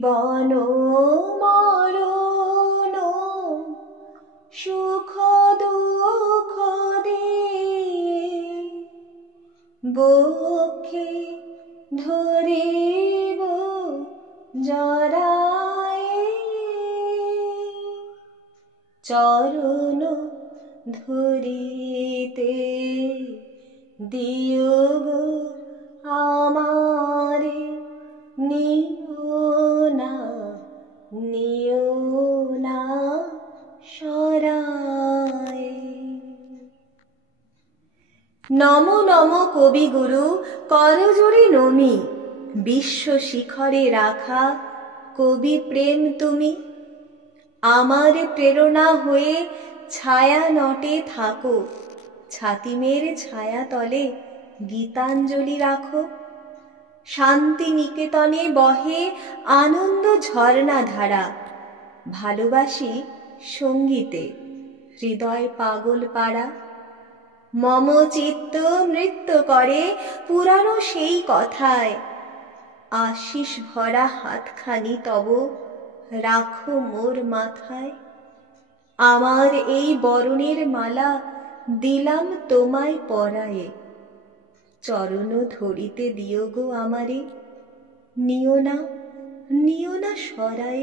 বন মরণ সুখ দুঃখ দিয়ে বক্ষে ধরিব জড়ায়ে, চরণ ধরিতে দিও গো আমারে, নিও না সরায়ে। নম নম কবিগুরু করজোড়ে নমি, বিশ্ব শিখরে রাখা কবি প্রেম তুমি। আমার প্রেরণা হয়ে ছায়া নটে থাকো, ছাতিমের ছায়া তলে গীতাঞ্জলি রাখো। শান্তি নিকেতনে বহে আনন্দ ঝর্ণা ধারা, ভালোবাসি সঙ্গীতে হৃদয় পাগল পাড়া। মম চিত্ত নৃত্য করে পুরানো সেই কথায়, আশিস ভরা হাতখানি তব রাখো মোর মাথায়। আমার এই বরণের মালা দিলাম তোমায় পরায়ে, চরণ ধরিতে দিও গো আমারে, নিও না সরায়ে।